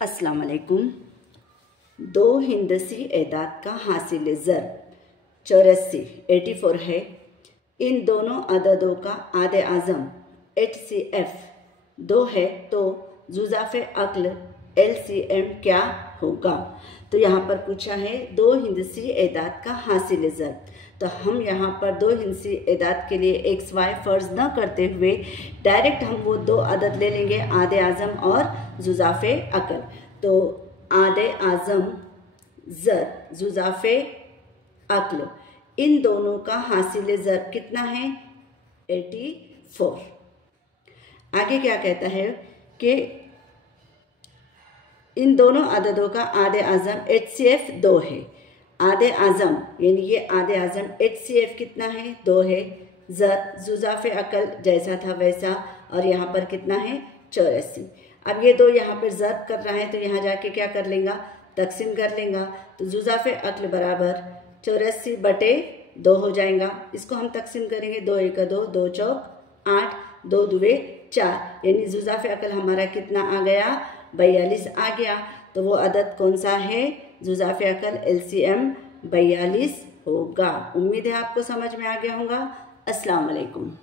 अस्सलाम वालेकुम। दो हिंदसी एदाद का हासिल ज़र्ब 84 है। इन दोनों अददों का आदे आज़म HCF 2 है तो जुज़ाफ़े अक्ल LCM क्या होगा। तो यहाँ पर पूछा है दो हिंदसी एदाद का हासिल ज़र्ब। तो हम यहाँ पर दो हिंदसी एदाद के लिए XY फ़र्ज़ न करते हुए डायरेक्ट हम वो दो अदद ले लेंगे, आदे आज़म और जुज़ाफ़े अक्ल। तो आदे आज़म ज़र्ब जुज़ाफ़े अक्ल, इन दोनों का हासिल ज़र्ब कितना है 84। आगे क्या कहता है कि इन दोनों अददों का आदे आज़म HCF 2 है। आदे आज़म यानी ये आदे आज़म HCF कितना है 2 है। ज़र्ब जुज़ाफ़े अक्ल जैसा था वैसा, और यहाँ पर कितना है 84। अब ये दो यहाँ पर ज़र्ब कर रहा है तो यहाँ जाके क्या कर लेगा, तकसीम कर लेगा। तो जुज़ाफ़े अक्ल बराबर 84/2 हो जाएगा। इसको हम तकसीम करेंगे, 2 × 2, 2 चौक 8, 2 दुए 4, यानी जुज़ाफ़े अक्ल हमारा कितना आ गया 42 आ गया। तो वो अदद कौन सा है, जुज़ाफ़े अक्ल LCM 42 होगा। उम्मीद है आपको समझ में आ गया होगा। अस्सलाम वालेकुम।